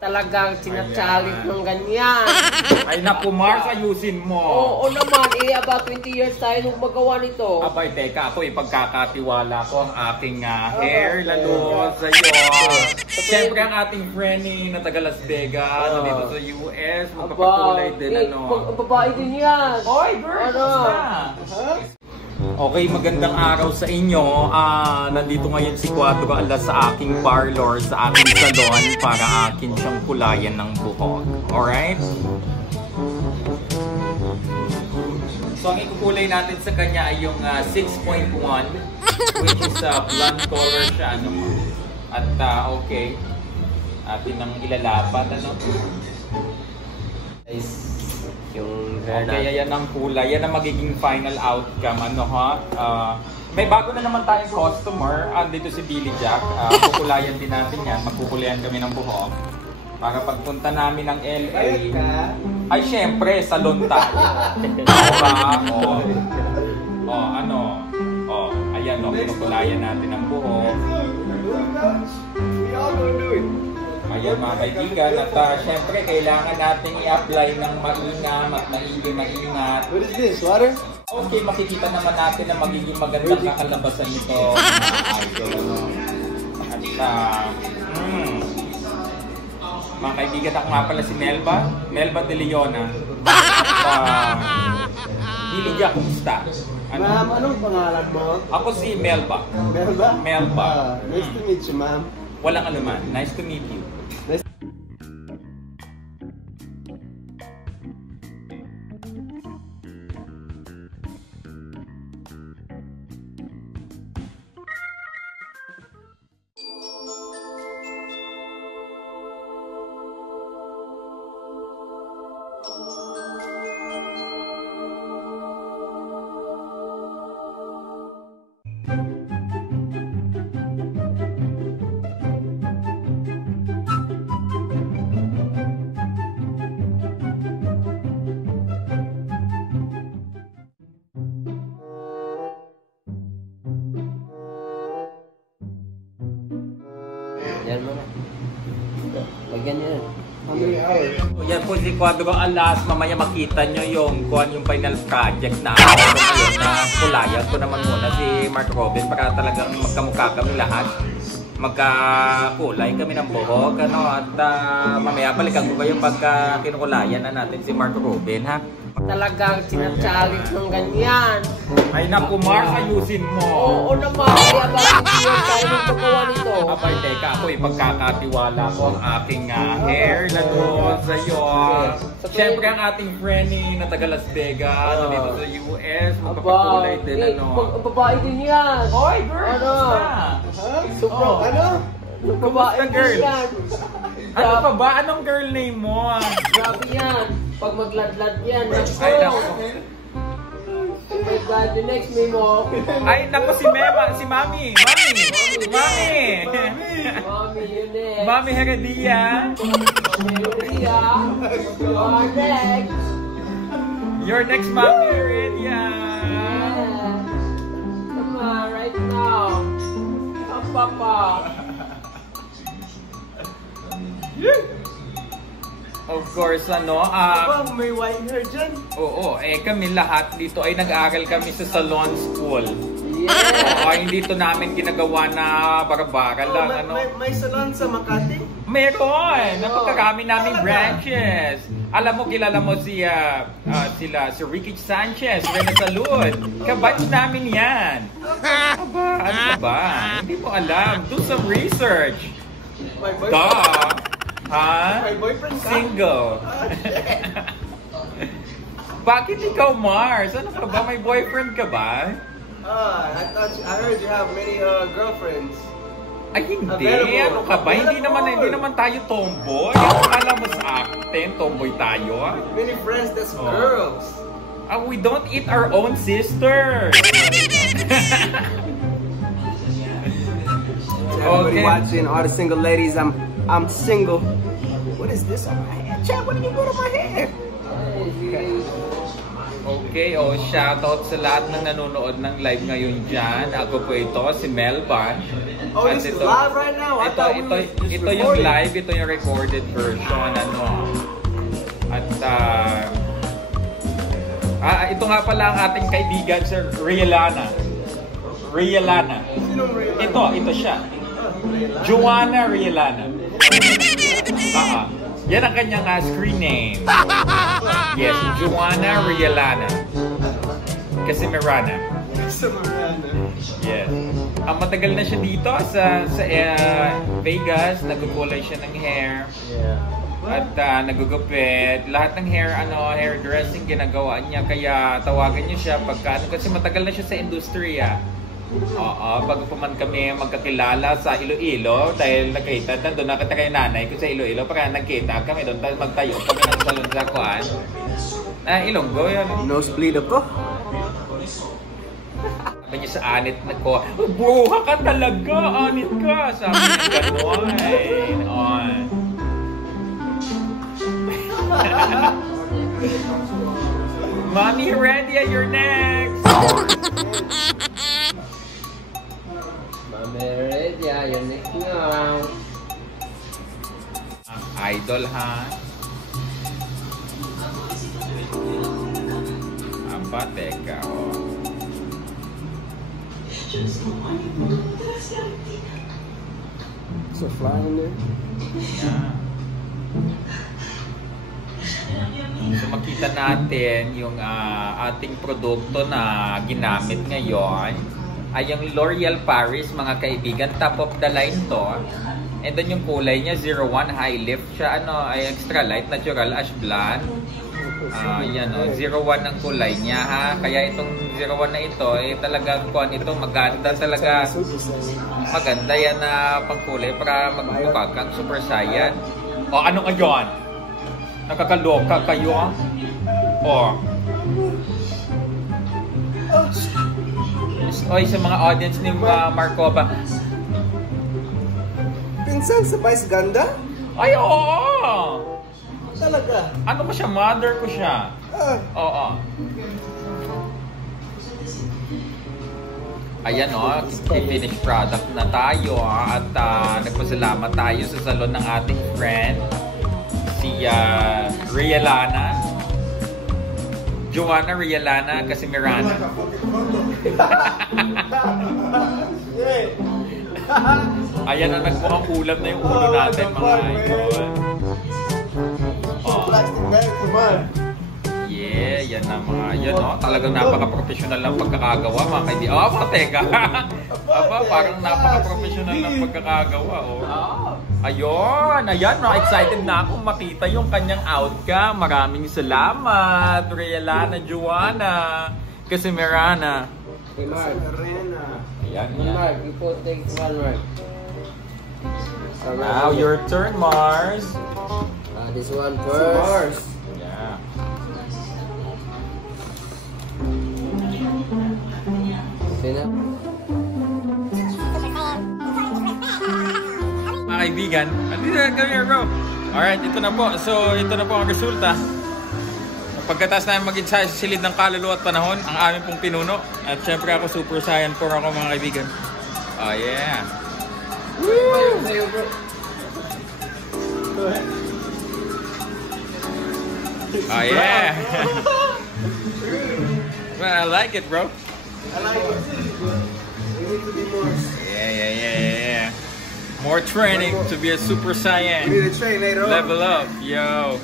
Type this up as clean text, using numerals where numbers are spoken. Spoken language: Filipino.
Talagang sinachalik ng ganyan. Ay naku, Mars, ayusin mo. Oo naman, about 20 years tayo nung magawa nito. Abay, teka, ako ipagkakatiwala ko ang aking hair, lalo sa'yo. Siyempre ang ating friend na taga Las Vegas, dito sa US, magpapakulay din, Babae din yan. Oy, girl, basta. Okay, magandang araw sa inyo. Nandito ngayon si Quadro Alas sa aking parlor, sa aking salon para akin siyang kulayan ng buhok. Alright? So, ang ikukulay natin sa kanya ay yung 6.1 which is blonde color siya. Ano? At okay, atin nang ilalapat. Ano? Yung hair okay, yan ang kulay. Yan ang magiging final outcome. Ano ha? May bago na naman tayong customer. Dito si Billy Jack. Kukulayan din natin yan. Magkukulayan kami ng buhok. Para pagpunta namin ng LA. Ay, syempre, salon tayo. Ayan, kukulayan natin ang buhok. Ayan mga kaibigan, at syempre kailangan natin i-apply ng mainam at maingat. What is this? Water? Okay, makikita naman natin na magiging magandang kakalabasan nito. At mga kaibigan, ako nga pala si Melba De Leona. Billy Jack, kumusta? Ma'am, anong pangalan mo? Ako si Melba. Melba? Melba. Nice to meet you, ma'am. Walang anuman. Nice to meet you. Yan mo na. Lagyan nyo yan. How many hours? Yan po si Quadro Alas. Mamaya makita nyo yung final project na ngayon na kulayan ko naman muna si Mark Robin para talagang magkamukha kami lahat. Magkakulay kami ng buhok. At mamaya balikan ko kayo pagka kinukulayan na natin si Mark Robin, ha? Talagang sinachalik ng ganyan. Ay naku, Mars, ayusin mo. Oo naman, about 20 years tayo nung magawa nito. Abay, teka, ako ipagkakatiwala ko ang aking hair, lalo sa'yo. Siyempre ang ating friend na taga Las Vegas, dito sa US, magpapakulay din, Babae din yan. Oy, girl, basta. Sobrang, babae din girl? yan. Ano pa ba? Anong girl name mo? Grabe yan. Pag magladlad yan. Ay, naku. Oh my God, the next memo. Ay, naku, si Mami. Mami, Mommy, you next. Mami Heredia. Next. You're next, Mami Heredia. Come on, right now. Come, Papa. Of course, May white hair dyan. oo, kami lahat dito ay nag-aaral kami sa salon school. Yeah. Hindi to namin ginagawa na bara-bara lang, May salon sa Makati? Meron! Napagkakami namin branches. Alam mo, kilala mo si Ricky Sanchez, Rena Salud. Kabatch namin yan. Ano ka ba? Hindi mo alam. Do some research. My boyfriend. Duh! Ha? My boyfriend ka? Single. Bakit ikaw, Mars? Ano ka ba? May boyfriend ka ba? I heard you have many girlfriends. Ay, hindi. Available. Ano ka ba? Hindi naman tayo tomboy. Alam mo sa atin, tomboy tayo. Many friends that's girls. We don't eat our own sisters. Everybody watching, all the single ladies, I'm single. What is this on my hair? Chad, what did you put on my hair? Okay, shoutout sa lahat ng nanonood ng live ngayon dyan. Ako po ito, si Melban. Oh, At this is live right now? I thought we were just ito yung recording. live, ito yung recorded version. At ito nga pala ang ating kaibigan, Sir Rielana. Sinong Rielana? Ito siya. Joanna Rielana. Yan ang kanyang screen name. Yes, Joanna Rielana. Casimirana. Yes. Matagal na siya dito sa Vegas. Nagkukulay siya ng hair. At nagugupit. Lahat ng hair dressing ginagawa niya. Kaya tawagan niyo siya pagka kasi matagal na siya sa industriya. Bago pa man kami magkakilala sa Iloilo dahil nakita, nandun nakita kayo nanay ko sa Iloilo para nagkita kami doon magtayo kami ng salon sa Kuan. Ilonggo yun. Nosebleed ako. Sabi niya sa anit na ko, buha ka talaga, anit ka. Sabi niya gano'n. Mommy Heredia, you're next! Mami Heredia, you're next now. Ang idol, ha? Teka, So flying there? Yeah. So makita natin yung ating produkto na ginamit ngayon ay yung L'Oreal Paris, mga kaibigan. Top of the line to. And then yung kulay niya 01 high lift siya, ay extra light natural ash blonde. Yan 01 ang kulay niya, ha. Kaya itong 01 na ito talagang ito maganda talaga. Maganda yan na pangkulay para magmukha kang Super Saiyan. Ano ngayon? Nakakaloka kayo? Sa mga audience ni Markova. Pinsan sa Vice Ganda? Ay, oo! Talaga? Ano ko siya? Mother ko siya. Oo. Ayan finished product na tayo at nagpasalamat tayo sa salon ng ating friend si Rielana. Joanna Rielana Casimirana. Ayan ang nagmukhang ulam na yung ulo natin, mga idol. Yeah, yan na mga talagang napaka-professional ng pagkakagawa, mga kaibigan. Teka. Parang napaka-professional ng pagkakagawa, Ayan, excited na akong makita yung kanyang outcome. Maraming salamat, Rielana Joanna Casimirana. Ayan. Mark, you put take one, Mark. Now, your turn, Mars. This one first. Yeah. Mga kaibigan, come here, bro. Alright, ito na po. So, ito na po ang resulta. Pagkatapos namin mag-ensayo sa silid ng kaluluwa at panahon, ang aming pong pinuno. At syempre ako, Super Saiyan 4 ako, mga kaibigan. Yeah. Woo! Yeah. Well, I like it, bro. I like it. We need to be more. Yeah. More training to be a Super Saiyan. We need to train later on. Level up, yo.